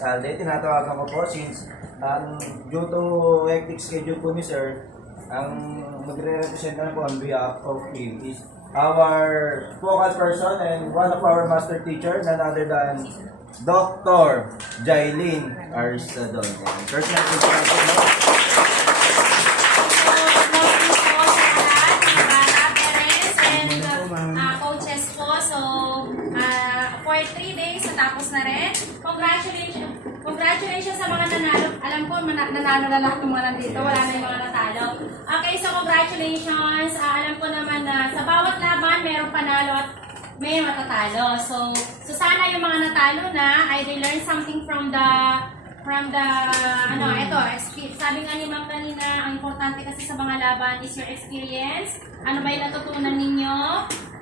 Alde, tinatawagan ko po since due to hectic schedule po ni Sir, ang magre-represent na po on behalf of him is our focal person and one of our master teacher, none other than Dr. Jailin Arsadon. First na po coaches po. So, for 3 days, natapos na rin. Congratulations sa mga nanalo. Alam ko, nanalo na lahat ng mga nandito. Wala na yung mga natalo. Okay, so congratulations. Alam ko naman na sa bawat laban, mayroong panalo at may matatalo. So sana yung mga natalo na ay they learn something from the sabi nga ni Ma'am kanina, ang importante kasi sa mga laban is your experience. Ano ba yung natutunan ninyo?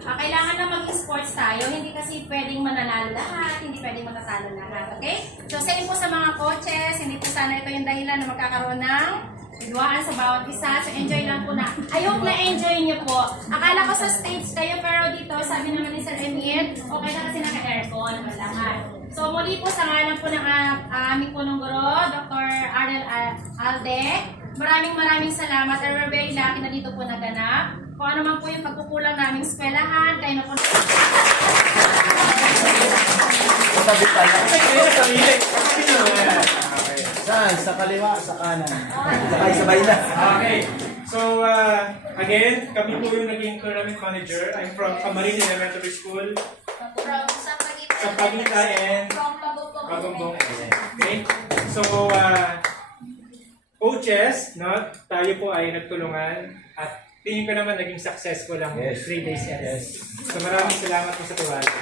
Kailangan na mag-sports tayo. Hindi kasi pwedeng mananalo lahat, hindi pwedeng matatalo lahat. Okay? So, same po sa mga coaches. Hindi po sana ito yung dahilan na magkakaroon ng bigwaan sa bawat isa. So, enjoy lang po na. I hope na-enjoy nyo po. Akala ko sa stage kayo, pero dito, sabi naman ni Sir Emil, okay na kasi naka-aircon. Malaman. So, muli po sa ngalan po ng aming punong guro, Dr. Arnel Alde. Maraming salamat. And we're very lucky na dito po naganap. Kung ano man po yung pagkukulang naming eskwelahan, kayo na po. sabi pala. Saan? Sa kaliwa, sa kanan. Sabay na. Okay. So, again, kami po yung naging tournament manager. I'm from Camarin Elementary School. From Sampaguita and Pagumbong. Okay. So, coaches, no? Tayo po ay nagtulungan at tingin ko naman naging successful ang 3 days. Yes. So, maraming salamat po sa tiwala.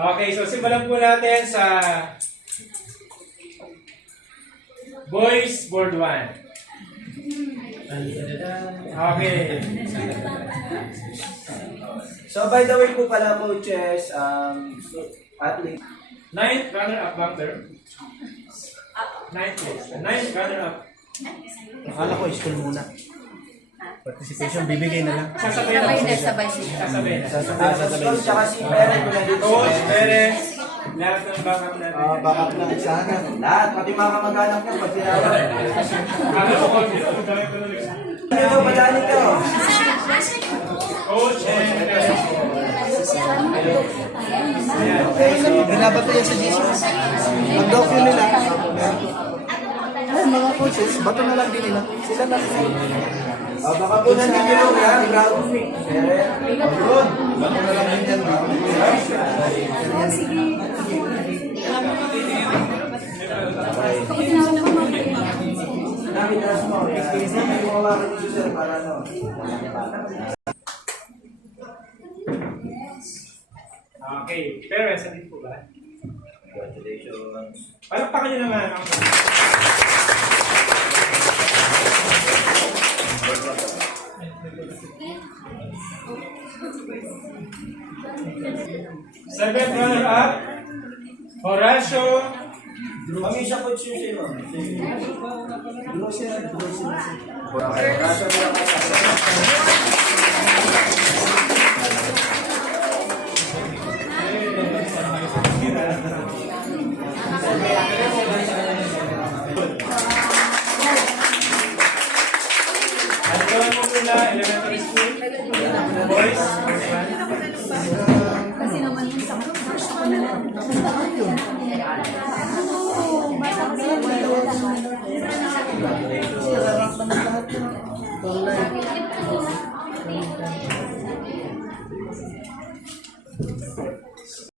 Okay, so simulan po natin sa Boys Board 1. Okay. So by the way po pala coaches, athlete. 9th runner-up bunker. 9th place. 9th runner-up. Akala ko school muna. Participation, bibigay na lang. Sasabay na. Sasabay na. Coach, tsaka si Perez ko nandito. Coach, Perez, lahat ng backup natin. Backup na, sana. Lahat, pati mga kamag-anak ko, pag tinawag. Ano po, coach? Ano, madali ka. Coach and Perez. Okay, so, Binabat ko yan sa Jesus. Mag-docu nila. Ay, mga coaches, bato na lang din nila. Sila lang. baka po nandito yung ground me. Ayun. Bato na lang din yan. Nakitaas mo. Hindi mo kawakan dito sir para ano. Okay, Perez, andito po ba? Congratulations. Palakpakan nyo naman ang seventh runner-up, Horacio. Kami siya coach yun sa'yo. Okay, kaso nila Anton Mugula, Elementary School. Boys. Kasi naman yun sa first ko na lang. Sila lang pa ng lahat yun.